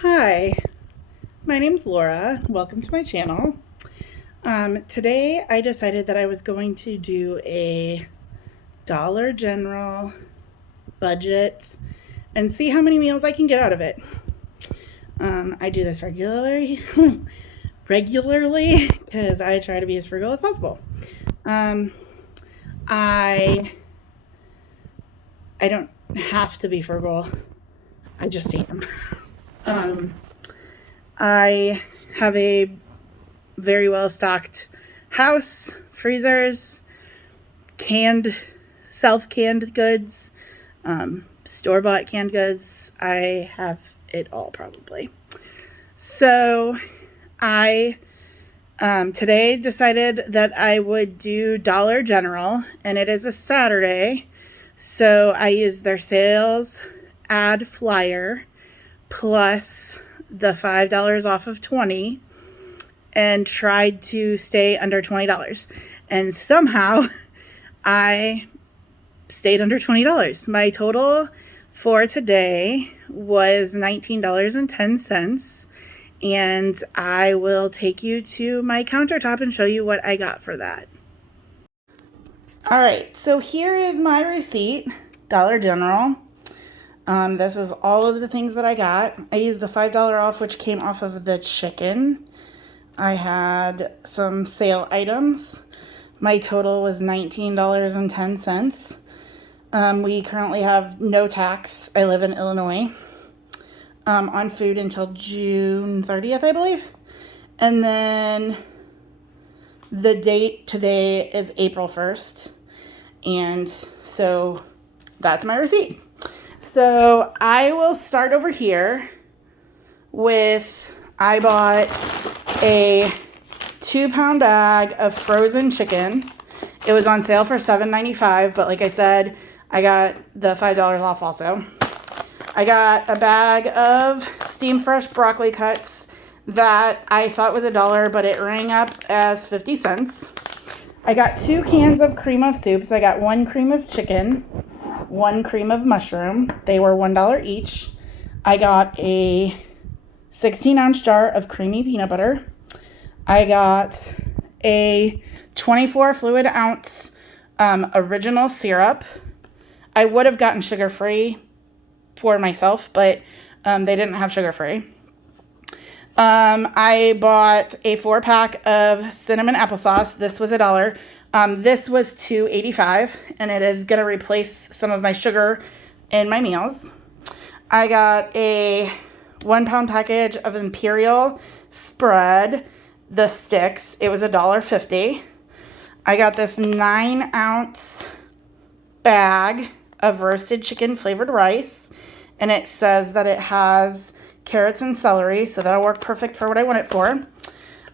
Hi, my name's Laura. Welcome to my channel. Today I decided that I was going to do a Dollar General budget and see how many meals I can get out of it. I do this regularly, because I try to be as frugal as possible. Um, I I don't have to be frugal. I just am. Um, I have a very well stocked house, freezers, canned, self canned goods, store bought canned goods. I have it all probably. So I today decided that I would do Dollar General, and it is a Saturday. So I used their sales ad flyer plus the $5 off of 20 and tried to stay under $20. And somehow I stayed under $20. My total for today was $19.10. And I will take you to my countertop and show you what I got for that. All right, so here is my receipt, Dollar General. This is all of the things that I got. I used the $5 off, which came off of the chicken. I had some sale items. My total was $19.10. We currently have no tax. I live in Illinois. On food until June 30th, I believe. And then the date today is April 1st. And so that's my receipt. So I will start over here with, I bought a 2-pound bag of frozen chicken. It was on sale for $7.95, but like I said, I got the $5 off also. I got a bag of steam fresh broccoli cuts that I thought was $1, but it rang up as 50 cents. I got 2 cans of cream of soups. I got 1 cream of chicken, 1 cream of mushroom. They were $1 each. I got a 16-ounce jar of creamy peanut butter. I got a 24 fluid ounce original syrup. I would have gotten sugar-free for myself, but they didn't have sugar-free. I bought a 4-pack of cinnamon applesauce. This was $1. This was $2.85, and it is going to replace some of my sugar in my meals. I got a 1-pound package of Imperial spread, the sticks. It was $1.50. I got this 9-ounce bag of roasted chicken flavored rice, and it says that it has carrots and celery, so that'll work perfect for what I want it for.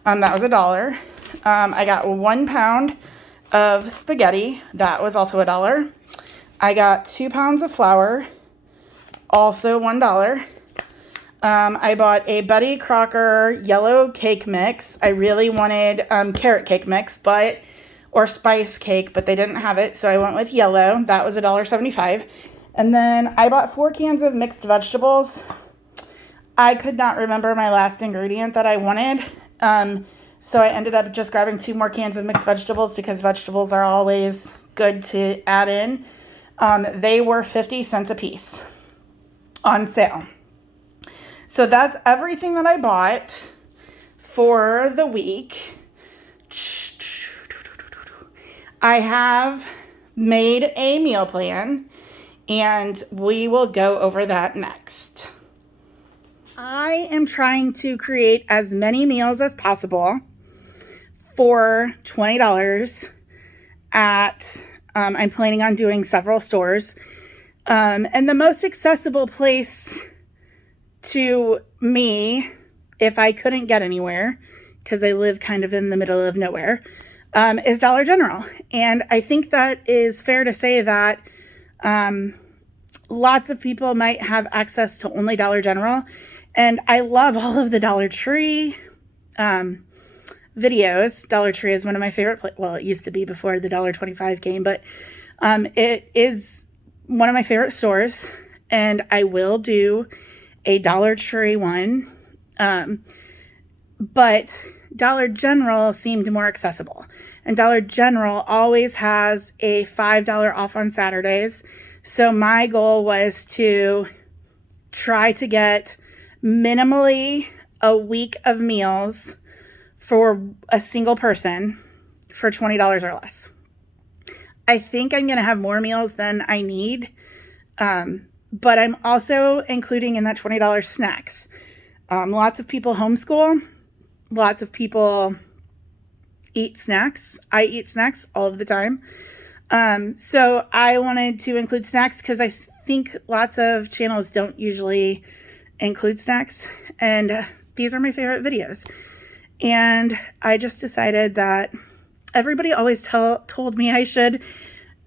That was $1. I got 1 pound of spaghetti. That was also $1. I got 2 pounds of flour, also $1. I bought a Betty Crocker yellow cake mix. I really wanted carrot cake mix, or spice cake, but they didn't have it, so I went with yellow. That was $1.75. And then I bought 4 cans of mixed vegetables. I could not remember my last ingredient that I wanted, so I ended up just grabbing 2 more cans of mixed vegetables because vegetables are always good to add in. They were 50 cents a piece on sale. So that's everything that I bought for the week. I have made a meal plan, and we will go over that next. I am trying to create as many meals as possible for $20 at, I'm planning on doing several stores. And the most accessible place to me, if I couldn't get anywhere, because I live kind of in the middle of nowhere, is Dollar General. And I think that is fair to say that lots of people might have access to only Dollar General. And I love all of the Dollar Tree videos. Dollar Tree is one of my favorite, well, it used to be before the $1.25 came, but it is one of my favorite stores. And I will do a Dollar Tree one. But Dollar General seemed more accessible. And Dollar General always has a $5 off on Saturdays. So my goal was to try to get minimally a week of meals for a single person for $20 or less. I think I'm going to have more meals than I need. But I'm also including in that $20 snacks. Lots of people homeschool. Lots of people eat snacks. I eat snacks all of the time. So I wanted to include snacks because I think lots of channels don't usually include snacks. And these are my favorite videos. And I just decided that everybody always told me I should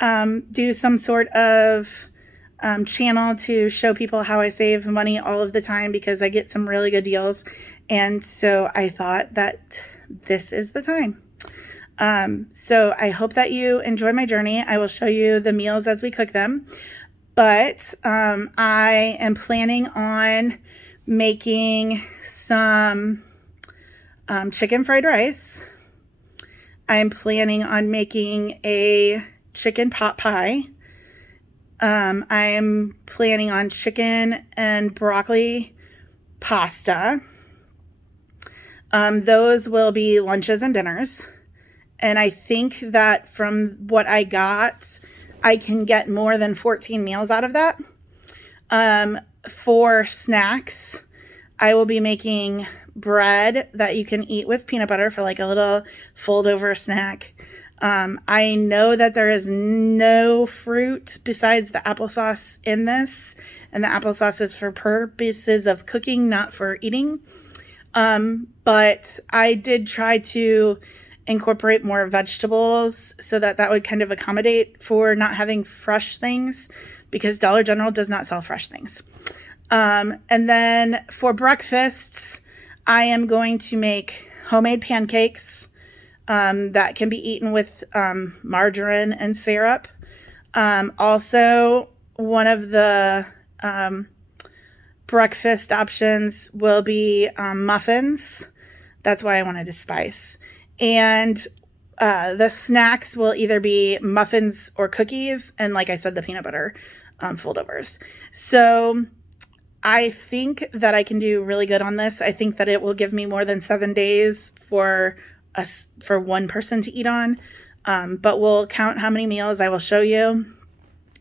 do some sort of channel to show people how I save money all of the time because I get some really good deals. And so I thought that this is the time. So I hope that you enjoy my journey. I will show you the meals as we cook them. But I am planning on making some chicken fried rice. I'm planning on making a chicken pot pie. I'm planning on chicken and broccoli pasta. Those will be lunches and dinners. And I think that from what I got, I can get more than 14 meals out of that. For snacks, I will be making bread that you can eat with peanut butter for like a little fold over snack. I know that there is no fruit besides the applesauce in this, and the applesauce is for purposes of cooking, not for eating. But I did try to incorporate more vegetables so that would kind of accommodate for not having fresh things because Dollar General does not sell fresh things. And then for breakfasts, I am going to make homemade pancakes that can be eaten with margarine and syrup. Also, one of the breakfast options will be muffins. That's why I wanted to spice. And the snacks will either be muffins or cookies. And like I said, the peanut butter foldovers. So I think that I can do really good on this. I think that it will give me more than 7 days for one person to eat on. But we'll count how many meals. I will show you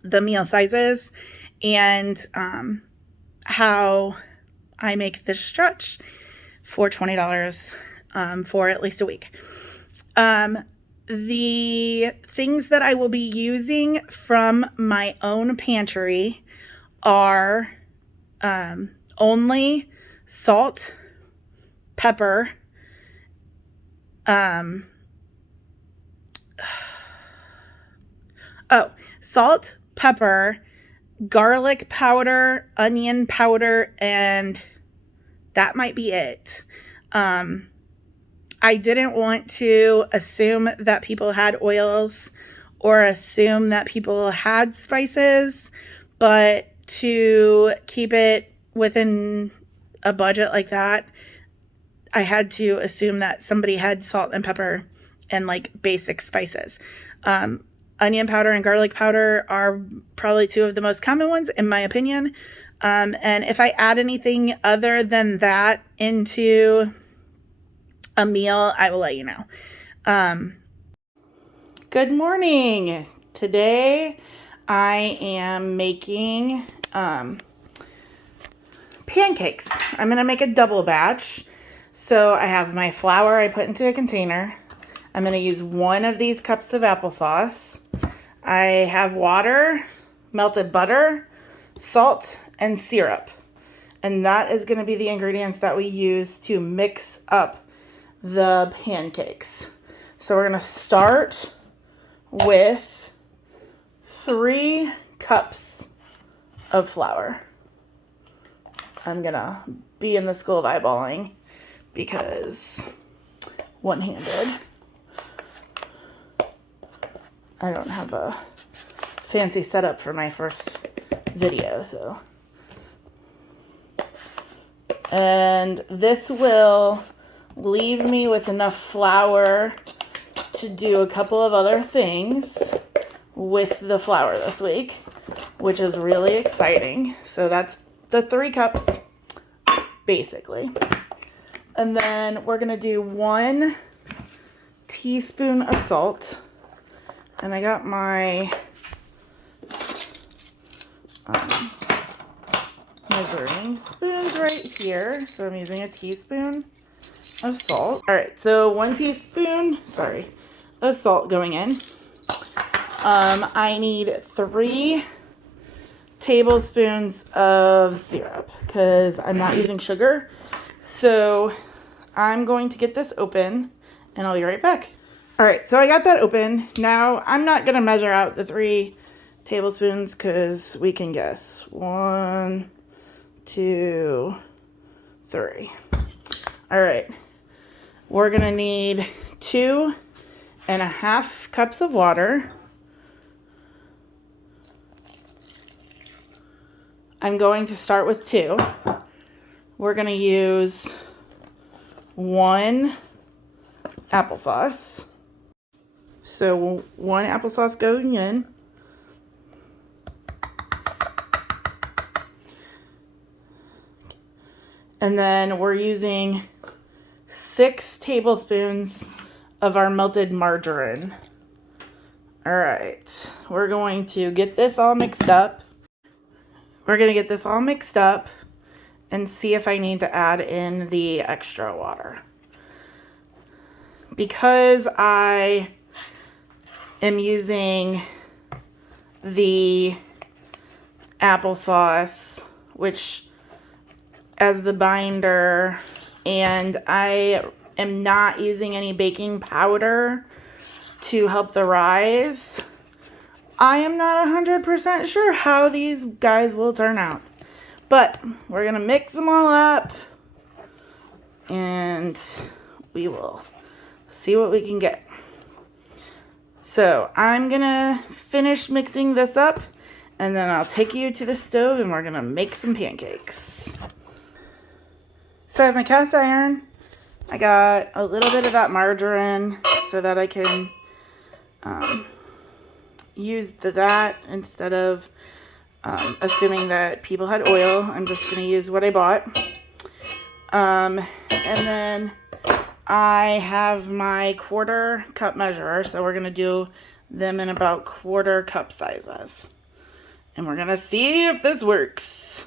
the meal sizes and how I make this stretch for $20 for at least a week. The things that I will be using from my own pantry are only salt, pepper, salt, pepper, garlic powder, onion powder, and that might be it. I didn't want to assume that people had oils or assume that people had spices, but to keep it within a budget like that, I had to assume that somebody had salt and pepper and like basic spices. Onion powder and garlic powder are probably two of the most common ones in my opinion. And if I add anything other than that into a meal, I will let you know. Good morning. Today I am making pancakes. I'm going to make a double batch. So I have my flour I put into a container. I'm going to use 1 of these cups of applesauce. I have water, melted butter, salt, and syrup. And that is going to be the ingredients that we use to mix up the pancakes. So we're going to start with 3 cups of flour. I'm going to be in the school of eyeballing because one-handed. I don't have a fancy setup for my first video, so And this will leave me with enough flour to do a couple of other things with the flour this week, which is really exciting. So that's the 3 cups, basically. And then we're gonna do 1 teaspoon of salt. And I got my measuring spoons right here. So I'm using a teaspoon of salt. All right, so 1 teaspoon, of salt going in. I need 3 tablespoons of syrup because I'm not using sugar. So I'm going to get this open and I'll be right back. All right, so I got that open. Now I'm not gonna measure out the 3 tablespoons because we can guess. 1, 2, 3. All right, we're gonna need 2.5 cups of water. I'm going to start with 2. We're gonna use 1 applesauce. So 1 applesauce going in. And then we're using 6 tablespoons of our melted margarine. All right, we're going to get this all mixed up. And see if I need to add in the extra water. Because I am using the applesauce, which as the binder, and I am not using any baking powder to help the rise, I am not 100% sure how these guys will turn out. But we're gonna mix them all up and we will see what we can get. So I'm gonna finish mixing this up and then I'll take you to the stove and we're gonna make some pancakes. So I have my cast iron. I got a little bit of that margarine so that I can use that instead of assuming that people had oil. I'm just going to use what I bought. And then I have my 1/4 cup measurer. So we're going to do them in about 1/4 cup sizes. And we're going to see if this works.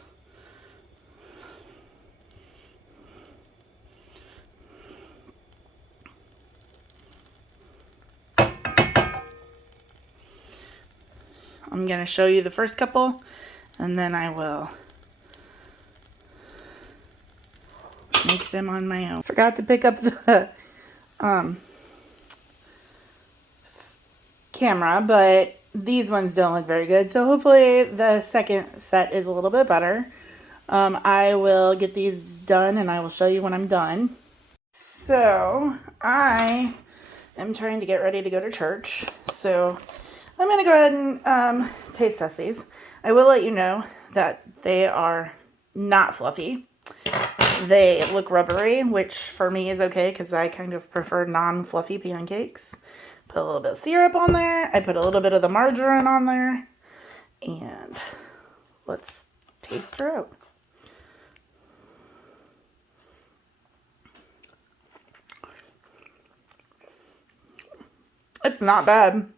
I'm going to show you the first couple, and then I will make them on my own. Forgot to pick up the camera, but these ones don't look very good. So hopefully the second set is a little bit better. I will get these done, and I will show you when I'm done. So I am trying to get ready to go to church. So I'm going to go ahead and taste test these. I will let you know that they are not fluffy. They look rubbery, which for me is okay because I kind of prefer non-fluffy pancakes. Put a little bit of syrup on there. I put a little bit of the margarine on there. And let's taste her out. It's not bad.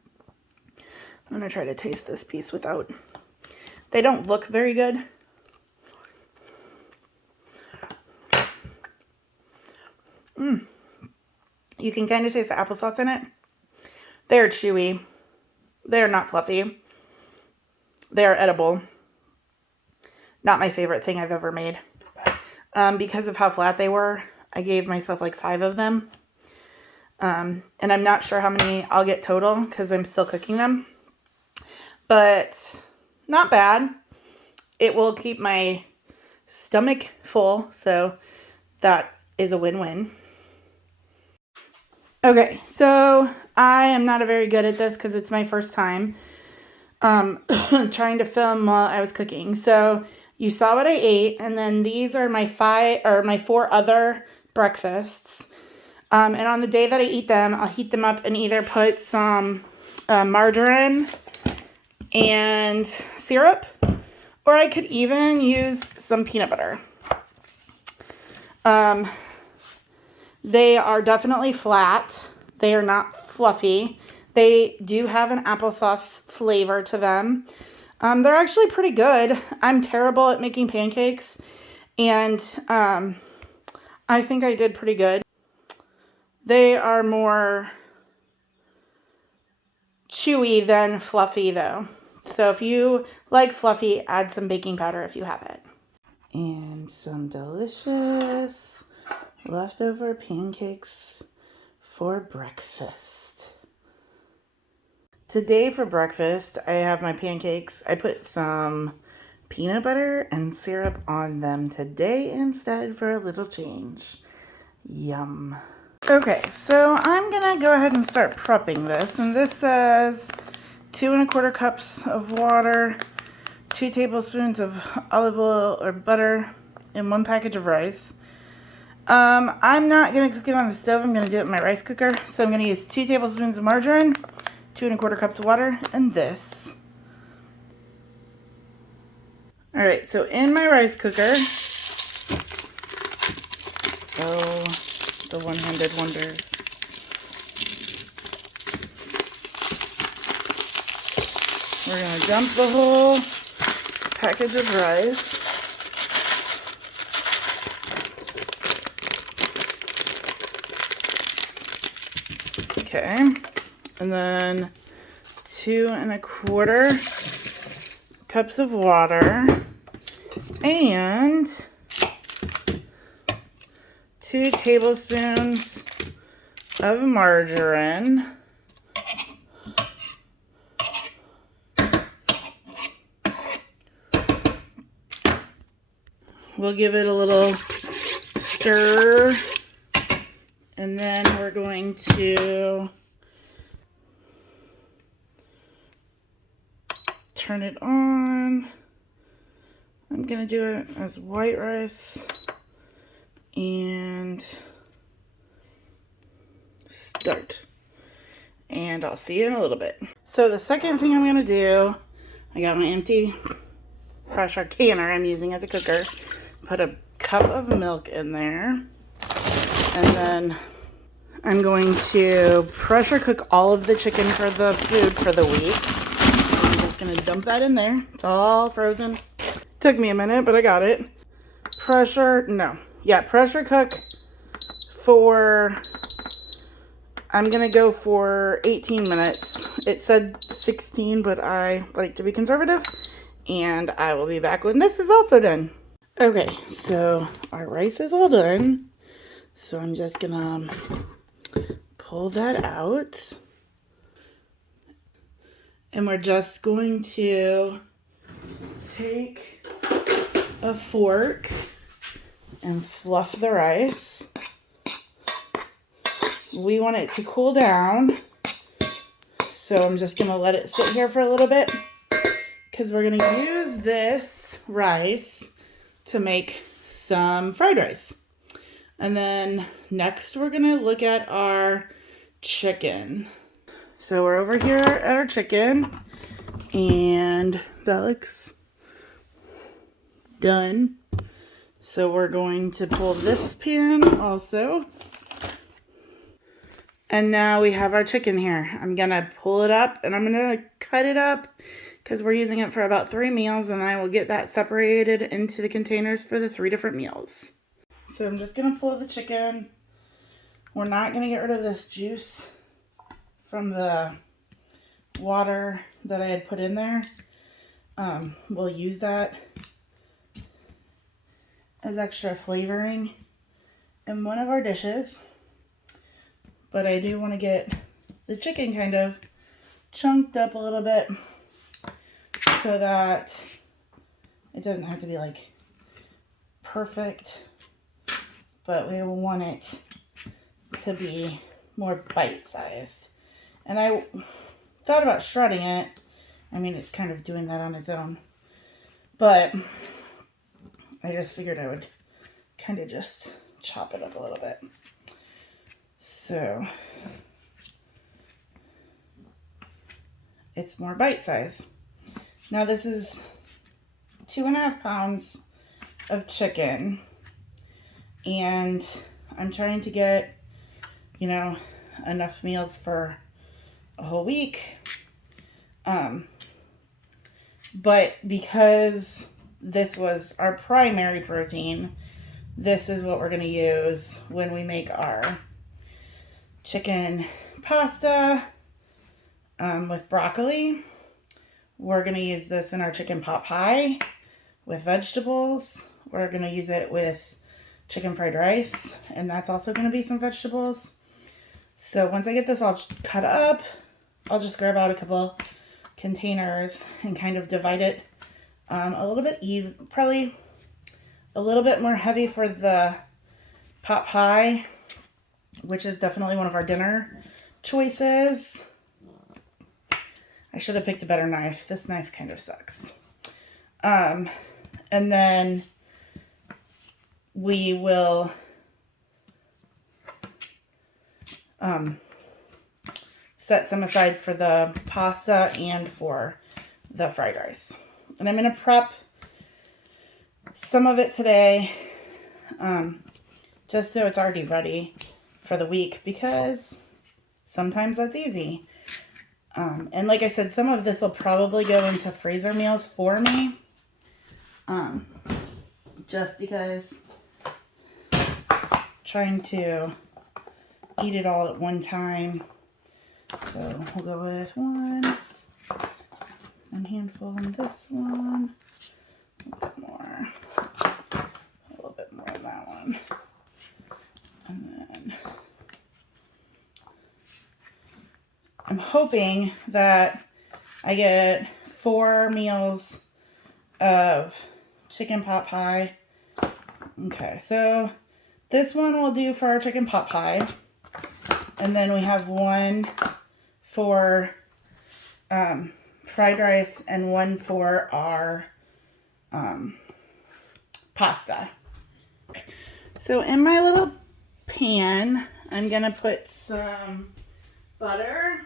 I'm going to try to taste this piece without. They don't look very good. You can kind of taste the applesauce in it. They're chewy. They're not fluffy. They're edible. Not my favorite thing I've ever made. Because of how flat they were, I gave myself like 5 of them. And I'm not sure how many I'll get total because I'm still cooking them. But not bad. It will keep my stomach full, so that is a win-win. Okay, so I am not very good at this because it's my first time trying to film while I was cooking. So You saw what I ate, and then these are my 4 other breakfasts. And on the day that I eat them, I'll heat them up and either put some margarine and syrup, or I could even use some peanut butter. They are definitely flat. They are not fluffy. They do have an applesauce flavor to them. They're actually pretty good. I'm terrible at making pancakes, and I think I did pretty good. They are more chewy than fluffy though. So if you like fluffy, add some baking powder if you have it. And some delicious leftover pancakes for breakfast. Today for breakfast, I have my pancakes. I put some peanut butter and syrup on them today instead for a little change. Yum. Okay, so I'm gonna go ahead and start prepping this, and this says 2 1/4 cups of water, 2 tablespoons of olive oil or butter, and 1 package of rice. I'm not gonna cook it on the stove. I'm gonna do it in my rice cooker. So I'm gonna use 2 tablespoons of margarine, 2 1/4 cups of water, and this. All right, so in my rice cooker, oh, the one-handed wonders. We're going to dump the whole package of rice. Okay, and then 2 1/4 cups of water and 2 tablespoons of margarine. We'll give it a little stir, and then we're going to turn it on. I'm going to do it as white rice and start. And I'll see you in a little bit. So the second thing I'm going to do, I got my empty pressure canner I'm using as a cooker. Put a cup of milk in there, and then I'm going to pressure cook all of the chicken for the food for the week. I'm just going to dump that in there. It's all frozen. Took me a minute, but I got it. Pressure cook for, I'm going to go for 18 minutes. It said 16, but I like to be conservative, and I will be back when this is also done. Okay, so our rice is all done. So I'm just gonna pull that out. And we're just going to take a fork and fluff the rice. We want it to cool down. So I'm just gonna let it sit here for a little bit, because we're gonna use this rice to make some fried rice. And then next we're gonna look at our chicken. So we're over here at our chicken, and that looks done. So we're going to pull this pan also. And now we have our chicken here. I'm gonna pull it up and I'm gonna cut it up, because we're using it for about 3 meals, and I will get that separated into the containers for the 3 different meals. So I'm just going to pull the chicken. We're not going to get rid of this juice from the water that I had put in there. We'll use that as extra flavoring in one of our dishes. But I do want to get the chicken kind of chunked up a little bit, so that it doesn't have to be like perfect, but we want it to be more bite-sized. And I thought about shredding it. I mean, it's kind of doing that on its own, but I just figured I would kind of just chop it up a little bit. So it's more bite size. Now this is 2.5 pounds of chicken, and I'm trying to get, you know, enough meals for a whole week. But because this was our primary protein, this is what we're going to use when we make our chicken pasta with broccoli. We're going to use this in our chicken pot pie with vegetables. We're going to use it with chicken fried rice, and that's also going to be some vegetables. So once I get this all cut up, I'll just grab out a couple containers and kind of divide it a little bit even, probably a little bit more heavy for the pot pie, which is definitely one of our dinner choices. I should have picked a better knife. This knife kind of sucks. And then we will set some aside for the pasta and for the fried rice. And I'm going to prep some of it today, just so it's already ready for the week, because sometimes that's easy. And like I said, some of this will probably go into freezer meals for me, just because trying to eat it all at one time. So we'll go with one handful in this one, a little bit more in that one, and then I'm hoping that I get 4 meals of chicken pot pie. Okay, so this one we'll do for our chicken pot pie, and then we have one for fried rice and one for our pasta. So in my little pan, I'm gonna put some butter,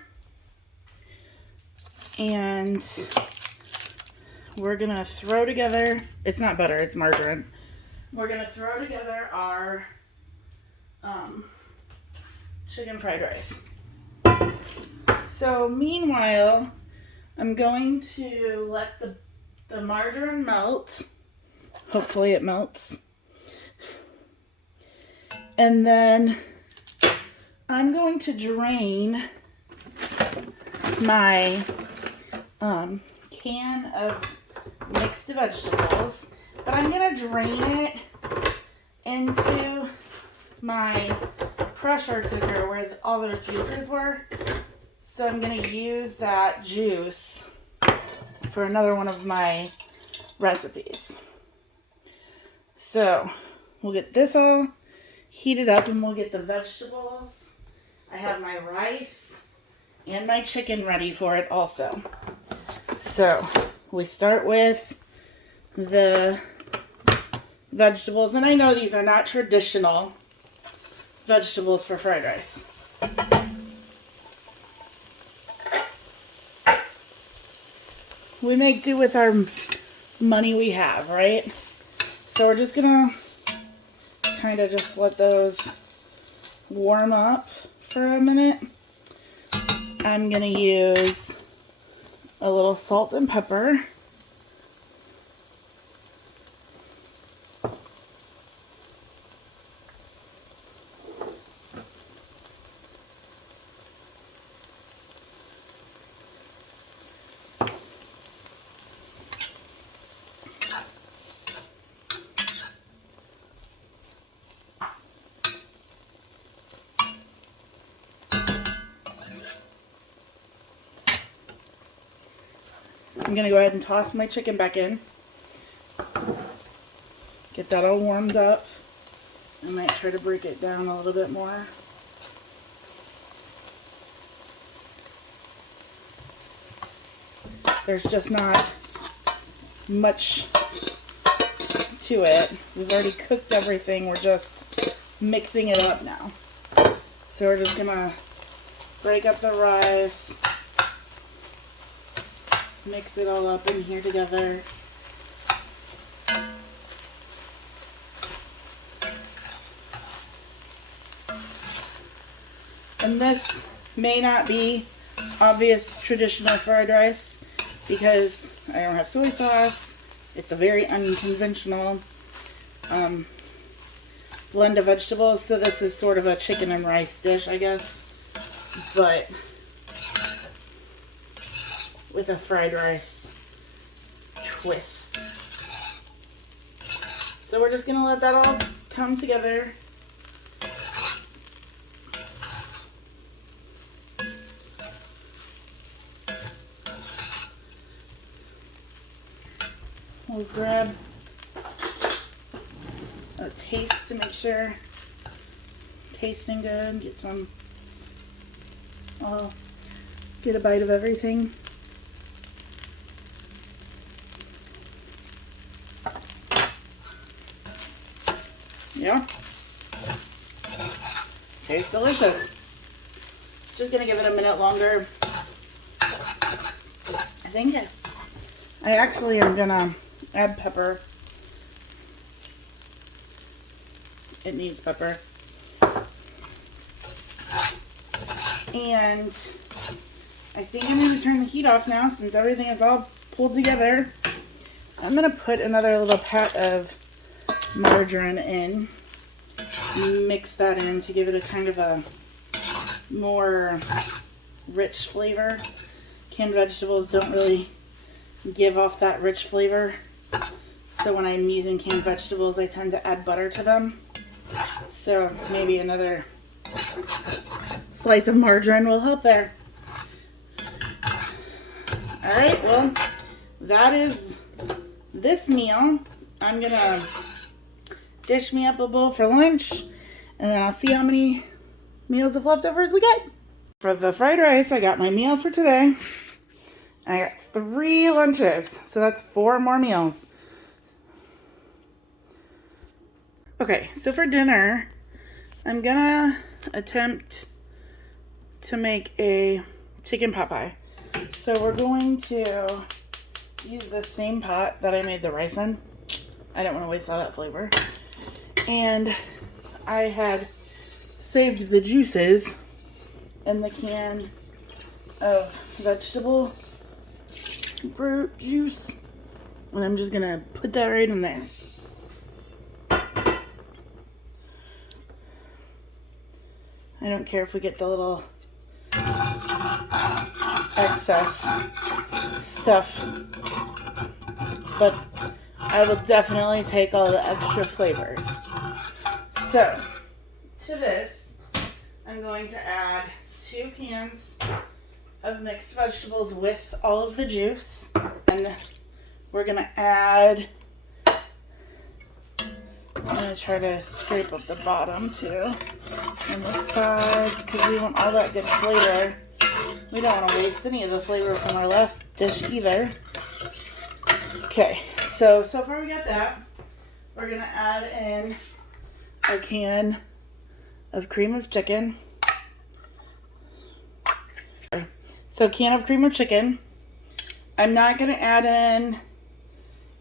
and we're gonna throw together, it's not butter, it's margarine. We're gonna throw together our chicken fried rice. So meanwhile, I'm going to let the margarine melt. Hopefully it melts. And then I'm going to drain my can of mixed vegetables, but I'm going to drain it into my pressure cooker where all those juices were. So I'm going to use that juice for another one of my recipes. So we'll get this all heated up, and we'll get the vegetables. I have my rice and my chicken ready for it also. So we start with the vegetables, and I know these are not traditional vegetables for fried rice. We make do with our money we have, right? So we're just gonna kind of just let those warm up for a minute. I'm gonna use a little salt and pepper. I'm gonna go ahead and toss my chicken back in. Get that all warmed up. I might try to break it down a little bit more. There's just not much to it. We've already cooked everything. We're just mixing it up now. So we're just gonna break up the rice, mix it all up in here together. And this may not be obvious traditional fried rice because I don't have soy sauce. It's a very unconventional blend of vegetables, so this is sort of a chicken and rice dish, I guess, but with a fried rice twist. So we're just gonna let that all come together. We'll grab a taste to make sure tasting good. Get some, I'll get a bite of everything. Yeah. Tastes delicious. Just gonna give it a minute longer. I think I actually am gonna add pepper. It needs pepper. And I think I'm going to turn the heat off now since everything is all pulled together. I'm going to put another little pat of margarine in. Mix that in to give it a kind of a more rich flavor. Canned vegetables don't really give off that rich flavor. So when I'm using canned vegetables, I tend to add butter to them. So maybe another slice of margarine will help there. Alright, well, that is this meal. I'm gonna dish me up a bowl for lunch, and then I'll see how many meals of leftovers we get. For the fried rice, I got my meal for today. I got 3 lunches, so that's 4 more meals. Okay, so for dinner, I'm gonna attempt to make a chicken pot pie. So we're going to use the same pot that I made the rice in. I don't want to waste all that flavor. And I had saved the juices in the can of vegetable fruit juice. And I'm just gonna put that right in there. I don't care if we get the little excess stuff, but I will definitely take all the extra flavors. So, to this, I'm going to add 2 cans of mixed vegetables with all of the juice, and we're going to add, I'm going to try to scrape up the bottom too, and the sides, because we want all that good flavor. We don't want to waste any of the flavor from our last dish either. Okay, so far we got that. We're going to add in a can of cream of chicken. So can of cream of chicken. I'm not going to add in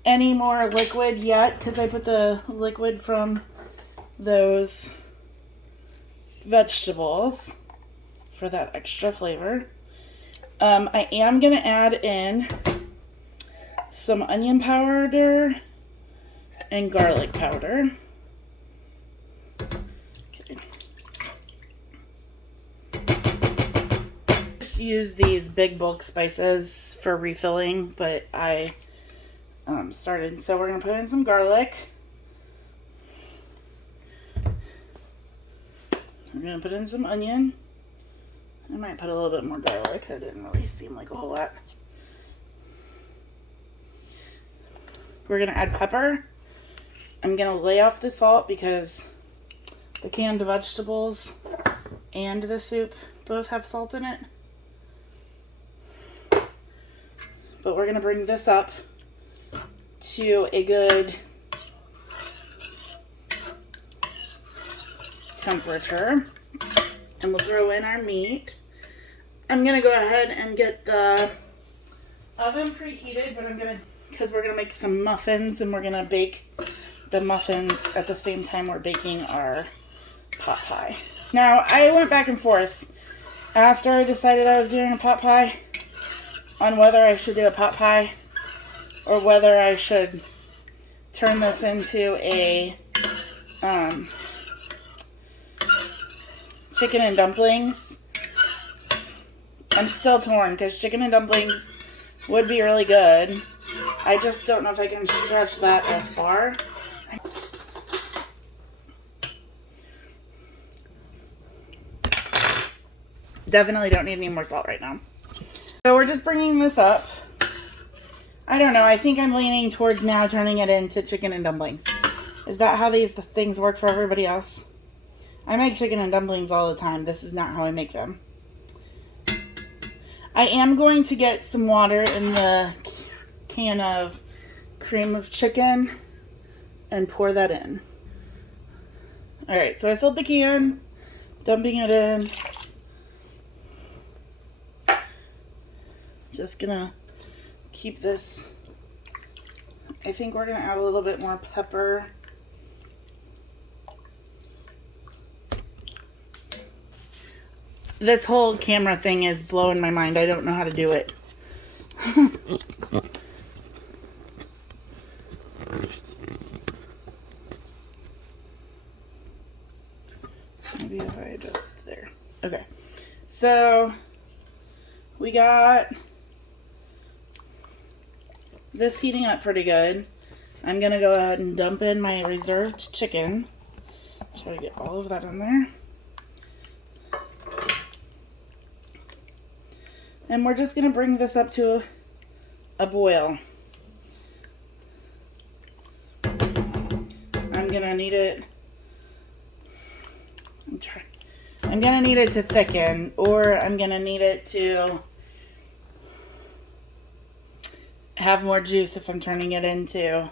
any more liquid yet because I put the liquid from those vegetables for that extra flavor. I am going to add in some onion powder and garlic powder. Okay. Just use these big bulk spices for refilling, but I started. So we're going to put in some garlic. We're going to put in some onion. I might put a little bit more garlic. That didn't really seem like a whole lot. We're going to add pepper. I'm going to lay off the salt because the canned vegetables and the soup both have salt in it. But we're going to bring this up to a good temperature. And we'll throw in our meat. I'm gonna go ahead and get the oven preheated, but because we're gonna make some muffins and we're gonna bake the muffins at the same time we're baking our pot pie. Now, I went back and forth after I decided I was doing a pot pie on whether I should do a pot pie or whether I should turn this into a chicken and dumplings. I'm still torn because chicken and dumplings would be really good. I just don't know if I can stretch that as far. Definitely don't need any more salt right now. So we're just bringing this up. I don't know. I think I'm leaning towards now turning it into chicken and dumplings. Is that how these things work for everybody else? I make chicken and dumplings all the time. This is not how I make them. I am going to get some water in the can of cream of chicken and pour that in. Alright, so I filled the can, dumping it in. Just gonna keep this. I think we're gonna add a little bit more pepper. This whole camera thing is blowing my mind. I don't know how to do it. Maybe if I adjust there. Okay. So we got this heating up pretty good. I'm gonna go ahead and dump in my reserved chicken. Try to get all of that in there. And we're just going to bring this up to a boil. I'm going to need it. I'm going to need it to thicken, or I'm going to need it to have more juice if I'm turning it into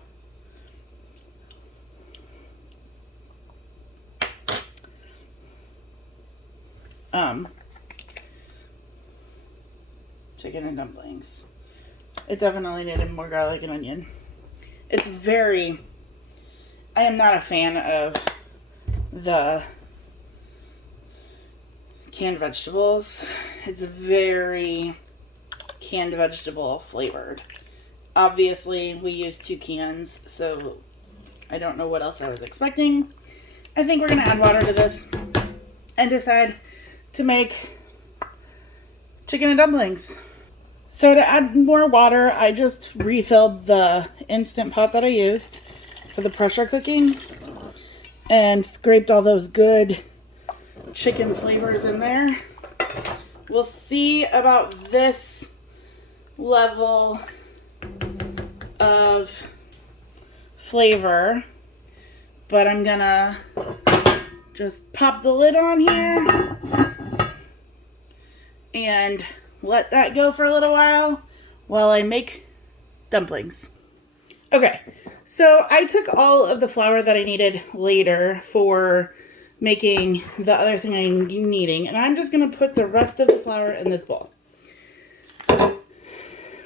chicken and dumplings. It definitely needed more garlic and onion. It's very... I am not a fan of the canned vegetables. It's very canned vegetable flavored. Obviously, we used 2 cans, so I don't know what else I was expecting. I think we're going to add water to this and decide to make chicken and dumplings. So to add more water, I just refilled the Instant Pot that I used for the pressure cooking and scraped all those good chicken flavors in there. We'll see about this level of flavor, but I'm gonna just pop the lid on here and let that go for a little while I make dumplings. Okay, so I took all of the flour that I needed later for making the other thing I'm needing, and I'm just going to put the rest of the flour in this bowl.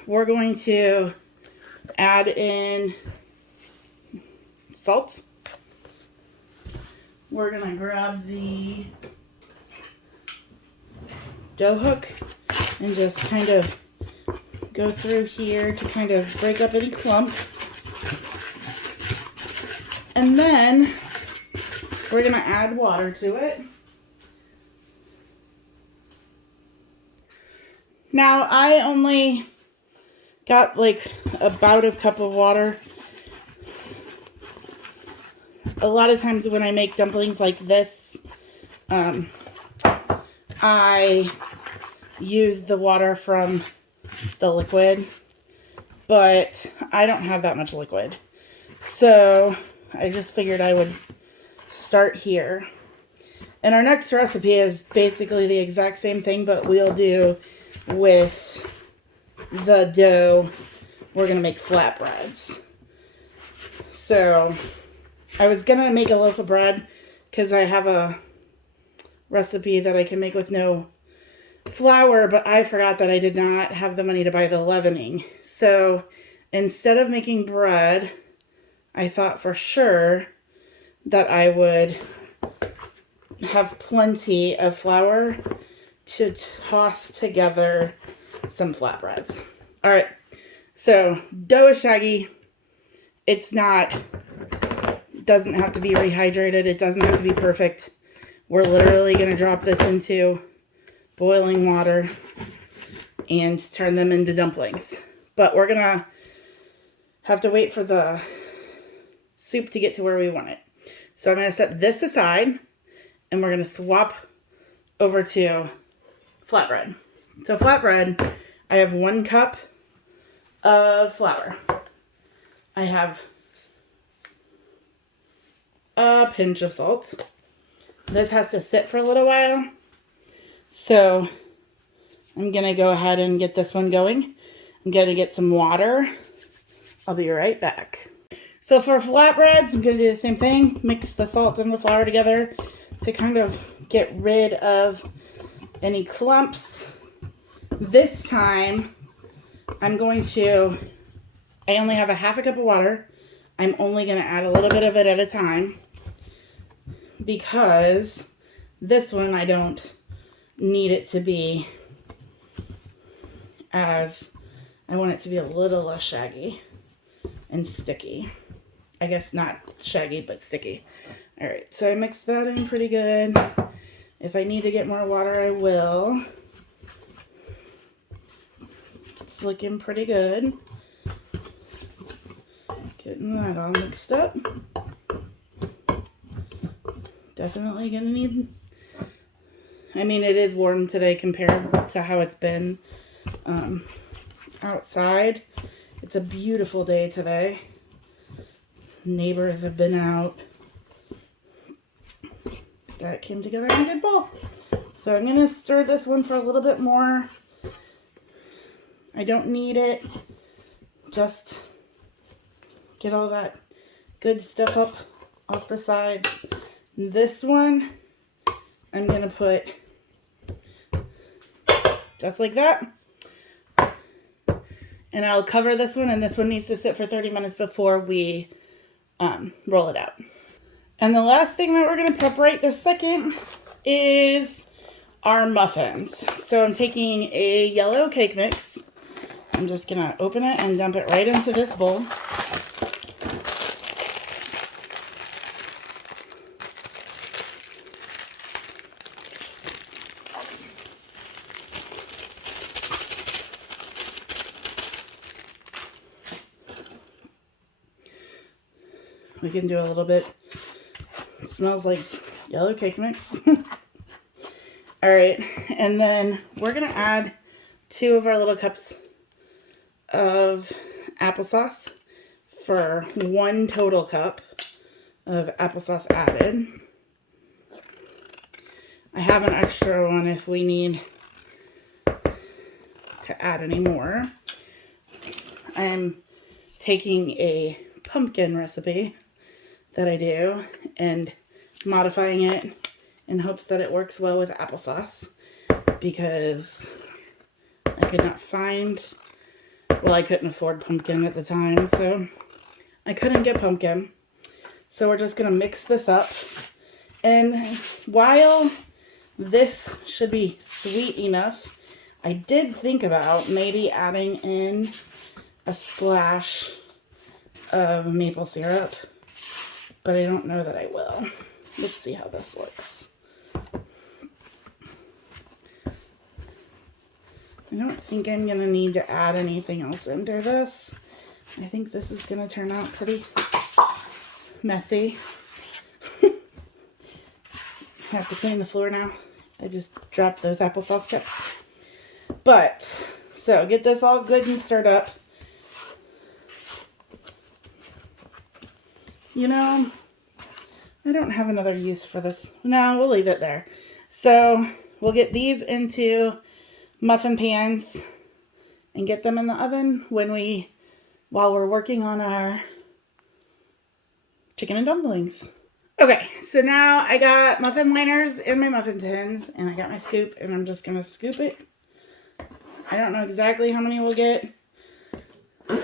We're going to add in salt. We're going to grab the dough hook and just kind of go through here to kind of break up any clumps. And then we're going to add water to it. Now I only got like about a cup of water. A lot of times when I make dumplings like this, I use the water from the liquid, but I don't have that much liquid. So I just figured I would start here. And our next recipe is basically the exact same thing, but we'll do with the dough. We're going to make flatbreads. So I was going to make a loaf of bread because I have a recipe that I can make with no flour, but I forgot that I did not have the money to buy the leavening. So instead of making bread, I thought for sure that I would have plenty of flour to toss together some flatbreads. All right, so dough is shaggy. It's not, doesn't have to be rehydrated. It doesn't have to be perfect. We're literally going to drop this into boiling water and turn them into dumplings. But we're going to have to wait for the soup to get to where we want it. So I'm going to set this aside and we're going to swap over to flatbread. So flatbread, I have 1 cup of flour. I have a pinch of salt. This has to sit for a little while. So I'm going to go ahead and get this one going. I'm going to get some water. I'll be right back. So for flatbreads, I'm going to do the same thing. Mix the salt and the flour together to kind of get rid of any clumps. This time, I'm going to, I only have a half a cup of water. I'm only going to add a little bit of it at a time because this one I don't need it to be as, I want it to be a little less shaggy and sticky. I guess not shaggy, but sticky. All right, so I mixed that in pretty good. If I need to get more water, I will. It's looking pretty good. Getting that all mixed up. Definitely gonna need, I mean, it is warm today compared to how it's been outside. It's a beautiful day today. Neighbors have been out. That came together in a good bowl. So I'm going to stir this one for a little bit more. I don't need it. Just get all that good stuff up off the side. This one, I'm going to put just like that. And I'll cover this one, and this one needs to sit for 30 minutes before we roll it out. And the last thing that we're going to prep right this second is our muffins. So I'm taking a yellow cake mix. I'm just going to open it and dump it right into this bowl. We can do a little bit. It smells like yellow cake mix. All right, and then we're gonna add 2 of our little cups of applesauce for 1 total cup of applesauce added. I have an extra one if we need to add any more. I'm taking a pumpkin recipe that I do and modifying it in hopes that it works well with applesauce, because I could not find, well, I couldn't afford pumpkin at the time, so I couldn't get pumpkin. So we're just going to mix this up. And while this should be sweet enough, I did think about maybe adding in a splash of maple syrup, but I don't know that I will. Let's see how this looks. I don't think I'm going to need to add anything else into this. I think this is going to turn out pretty messy. I have to clean the floor now. I just dropped those applesauce cups. But, so get this all good and stirred up. You know, I don't have another use for this. No, we'll leave it there. So we'll get these into muffin pans and get them in the oven while we're working on our chicken and dumplings. Okay, so now I got muffin liners in my muffin tins, and I got my scoop, and I'm just going to scoop it. I don't know exactly how many we'll get.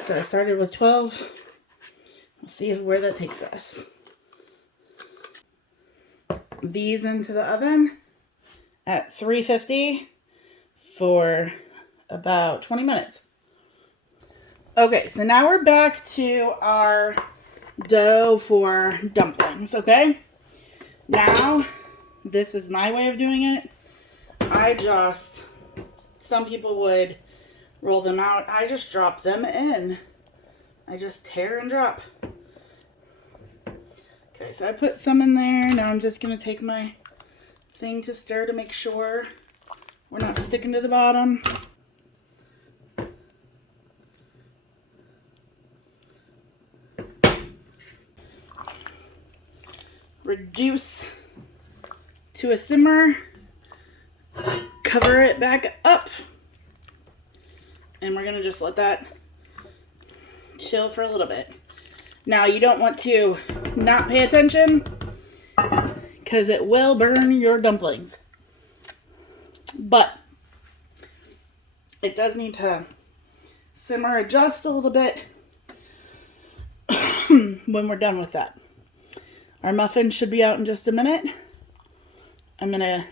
So I started with 12. We'll see where that takes us. These into the oven at 350 for about 20 minutes. Okay, so now we're back to our dough for dumplings, okay? Now, this is my way of doing it. Some people would roll them out. I just drop them in. I just tear and drop. Okay, so I put some in there. Now I'm just going to take my thing to stir to make sure we're not sticking to the bottom. Reduce to a simmer. Cover it back up. And we're going to just let that chill for a little bit. Now, you don't want to not pay attention because it will burn your dumplings. But it does need to simmer just a little bit when we're done with that. Our muffins should be out in just a minute. I'm going to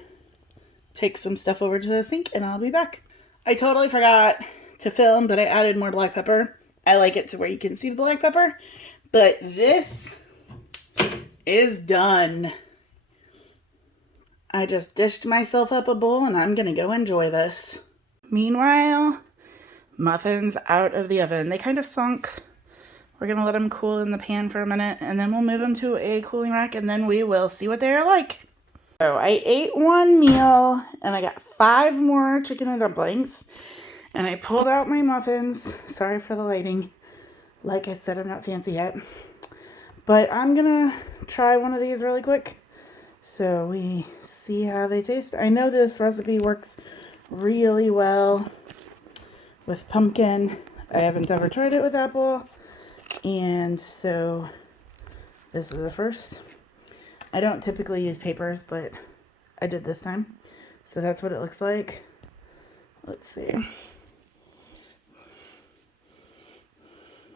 take some stuff over to the sink and I'll be back. I totally forgot to film, but I added more black pepper. I like it to where you can see the black pepper. But this is done. I just dished myself up a bowl and I'm going to go enjoy this. Meanwhile, muffins out of the oven. They kind of sunk. We're going to let them cool in the pan for a minute, and then we'll move them to a cooling rack, and then we will see what they're like. So I ate one meal, and I got 5 more chicken and dumplings, and I pulled out my muffins. Sorry for the lighting. Like I said, I'm not fancy yet. But I'm going to try one of these really quick so we see how they taste. I know this recipe works really well with pumpkin. I haven't ever tried it with apple. And so this is the first. I don't typically use papers, but I did this time. So that's what it looks like. Let's see.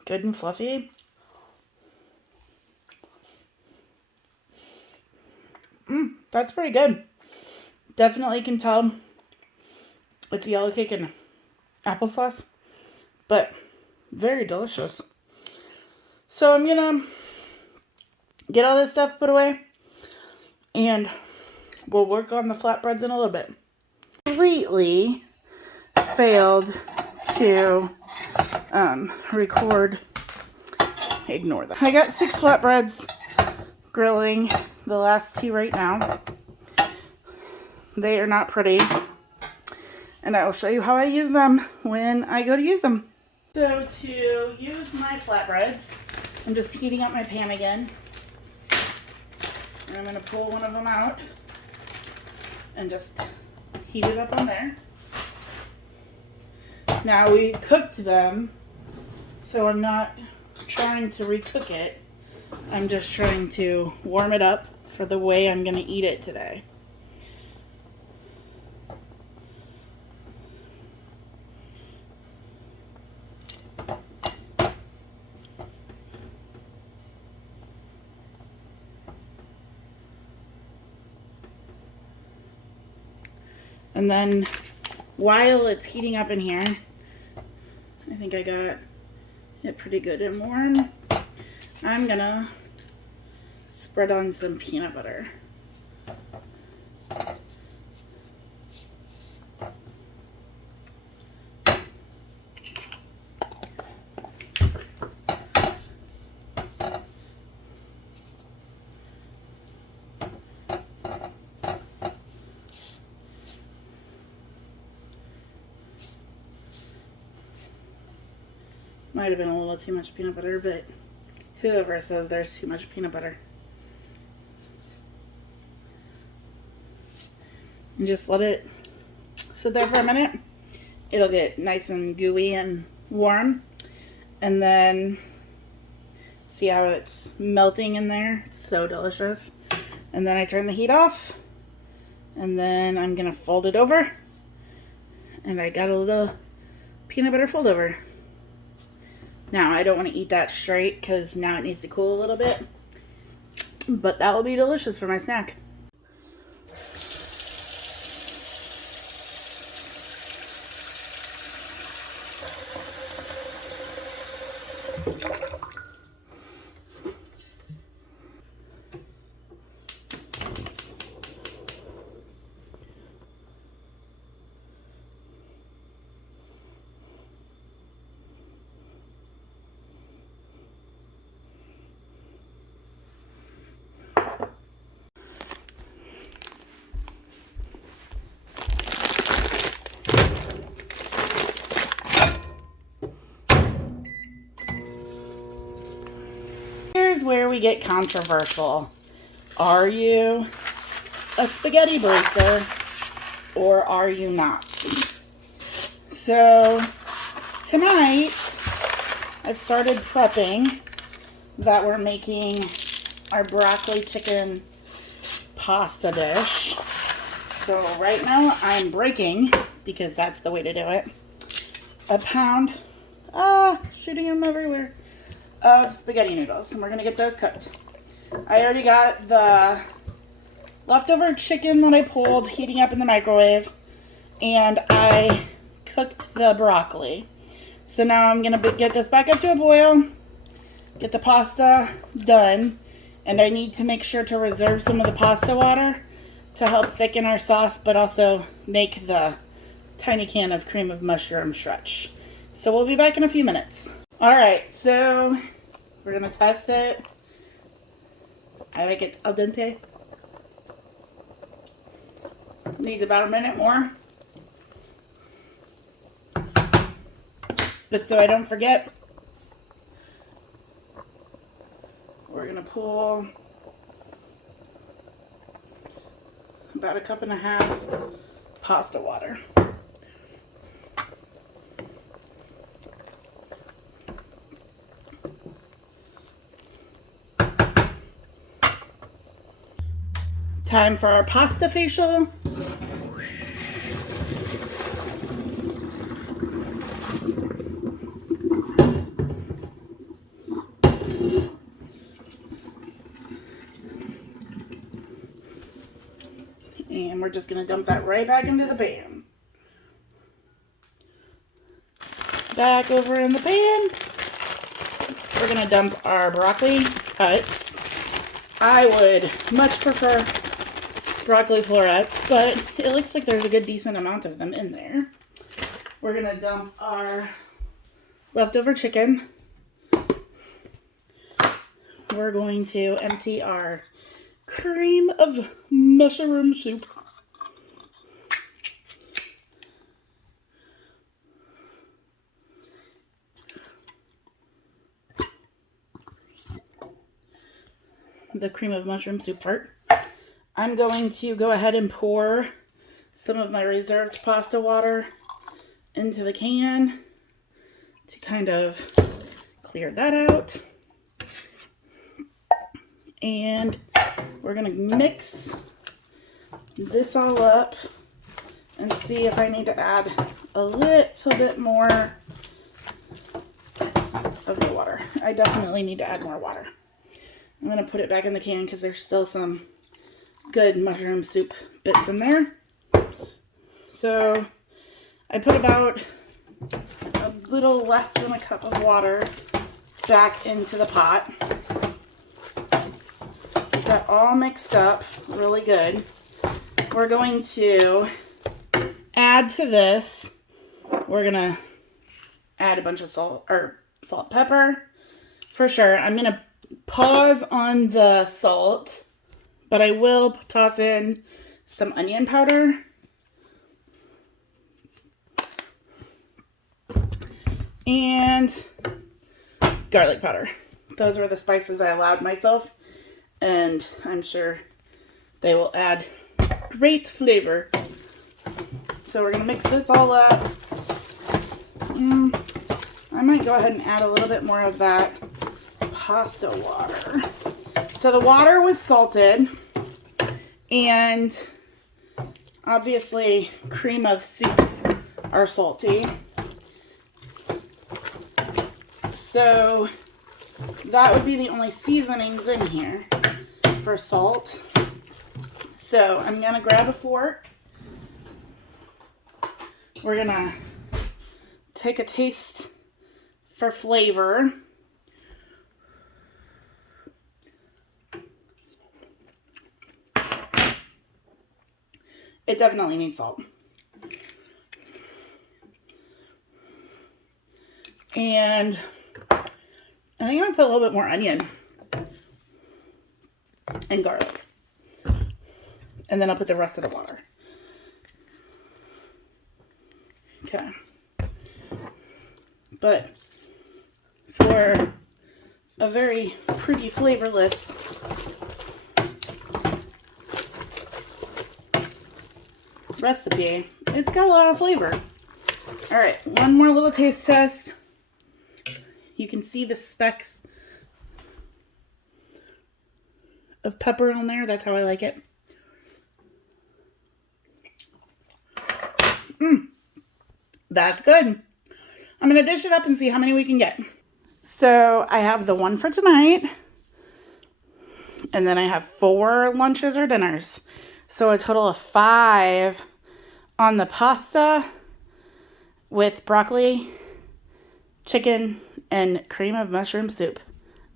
Good and fluffy. That's pretty good. Definitely can tell it's yellow cake and applesauce, but very delicious. So I'm gonna get all this stuff put away and we'll work on the flatbreads in a little bit. Completely failed to record. Ignore that. I got 6 flatbreads grilling, the last 2 right now. They are not pretty, and I will show you how I use them when I go to use them. So to use my flatbreads, I'm just heating up my pan again. And I'm going to pull one of them out and just heat it up on there. Now we cooked them, so I'm not trying to recook it. I'm just trying to warm it up for the way I'm going to eat it today. And then while it's heating up in here, I think I got it pretty good and warm, I'm gonna spread on some peanut butter. Might have been a little too much peanut butter, but whoever says there's too much peanut butter. And just let it sit there for a minute. It'll get nice and gooey and warm. And then See how it's melting in there? It's so delicious. And then I turn the heat off. And then I'm going to fold it over. And I got a little peanut butter fold over. Now, I don't want to eat that straight because now it needs to cool a little bit. But that will be delicious for my snack. Where we get controversial. Are you a spaghetti breaker or are you not? So tonight I've started prepping that we're making our broccoli chicken pasta dish. So right now I'm breaking, because that's the way to do it, a pound, shooting them everywhere, of spaghetti noodles, and we're gonna get those cooked. I already got the leftover chicken that I pulled heating up in the microwave, and I cooked the broccoli. So now I'm gonna get this back up to a boil, get the pasta done, and I need to make sure to reserve some of the pasta water to help thicken our sauce, but also make the tiny can of cream of mushroom stretch. So we'll be back in a few minutes. Alright, so we're gonna test it. I like it al dente. Needs about a minute more. But so I don't forget, we're gonna pull about 1.5 cups pasta water. Time for our pasta facial. And we're just going to dump that right back into the pan. Back over in the pan, we're going to dump our broccoli cuts. I would much prefer broccoli florets, but it looks like there's a good decent amount of them in there. We're going to dump our leftover chicken. We're going to empty our cream of mushroom soup. The cream of mushroom soup part. I'm going to go ahead and pour some of my reserved pasta water into the can to kind of clear that out. And we're going to mix this all up and see if I need to add a little bit more of the water. I definitely need to add more water. I'm going to put it back in the can because there's still some good mushroom soup bits in there. So I put about a little less than a cup of water back into the pot. Get that all mixed up really good. We're going to add to this, we're going to add a bunch of salt, pepper for sure. I'm going to pause on the salt, but I will toss in some onion powder. And garlic powder. Those were the spices I allowed myself, and I'm sure they will add great flavor. So we're going to mix this all up. I might go ahead and add a little bit more of that pasta water. So the water was salted, and obviously cream of soups are salty. So that would be the only seasonings in here for salt. So I'm gonna grab a fork. We're gonna take a taste for flavor. It definitely needs salt. And I think I'm gonna put a little bit more onion and garlic. And then I'll put the rest of the water. Okay. But for a very pretty flavorless recipe, it's got a lot of flavor. All right, one more little taste test. You can see the specks of pepper on there. That's how I like it. That's good. I'm going to dish it up and see how many we can get. So I have the one for tonight. And then I have 4 lunches or dinners. So a total of 5 on the pasta with broccoli, chicken, and cream of mushroom soup.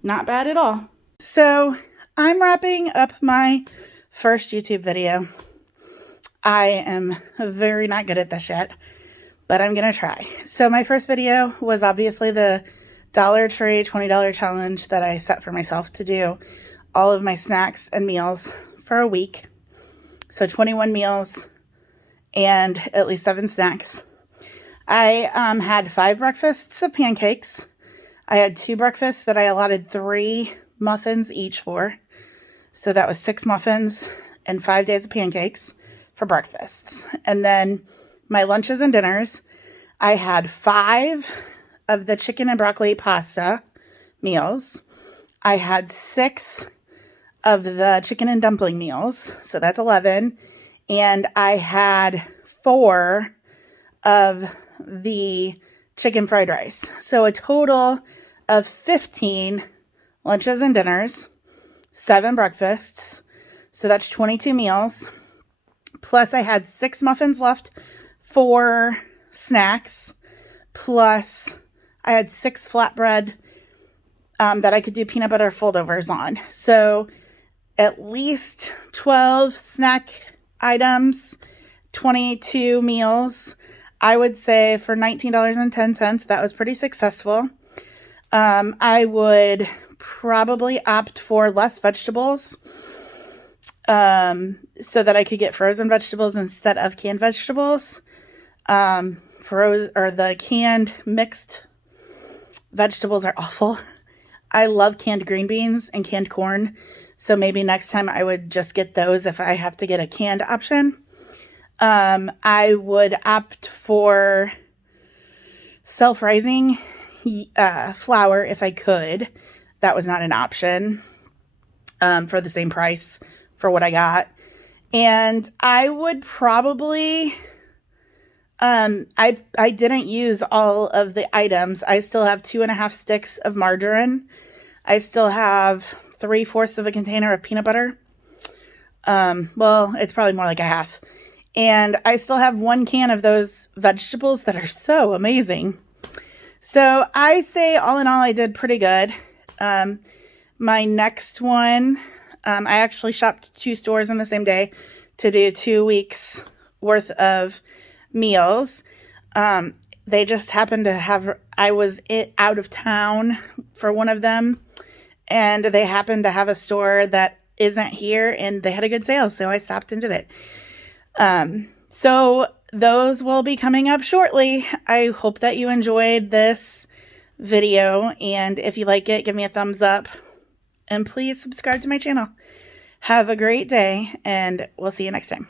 Not bad at all. So I'm wrapping up my first YouTube video. I am very not good at this yet, but I'm going to try. So my first video was obviously the Dollar Tree $20 challenge that I set for myself to do all of my snacks and meals for a week. So 21 meals and at least 7 snacks. I had 5 breakfasts of pancakes. I had 2 breakfasts that I allotted 3 muffins each for. So that was 6 muffins and 5 days of pancakes for breakfasts. And then my lunches and dinners, I had 5 of the chicken and broccoli pasta meals. I had 6 of the chicken and dumpling meals. So that's 11. And I had 4 of the chicken fried rice. So a total of 15 lunches and dinners, 7 breakfasts. So that's 22 meals. Plus I had 6 muffins left for snacks. Plus I had 6 flatbread that I could do peanut butter foldovers on. So at least 12 snack items, 22 meals. I would say for $19.10, that was pretty successful. I would probably opt for less vegetables so that I could get frozen vegetables instead of canned vegetables. The canned mixed vegetables are awful. I love canned green beans and canned corn. So maybe next time I would just get those if I have to get a canned option. I would opt for self-rising flour if I could. That was not an option for the same price for what I got. And I would probably, I didn't use all of the items. I still have 2.5 sticks of margarine. I still have 3/4 of a container of peanut butter. Well, it's probably more like a half. And I still have 1 can of those vegetables that are so amazing. So I say all in all, I did pretty good. My next one, I actually shopped 2 stores in the same day to do 2 weeks worth of meals. They just happened to have, I was out of town for one of them, and they happened to have a store that isn't here, and they had a good sale, so I stopped and did it. So those will be coming up shortly. I hope that you enjoyed this video, and if you like it, give me a thumbs up, and please subscribe to my channel. Have a great day, and we'll see you next time.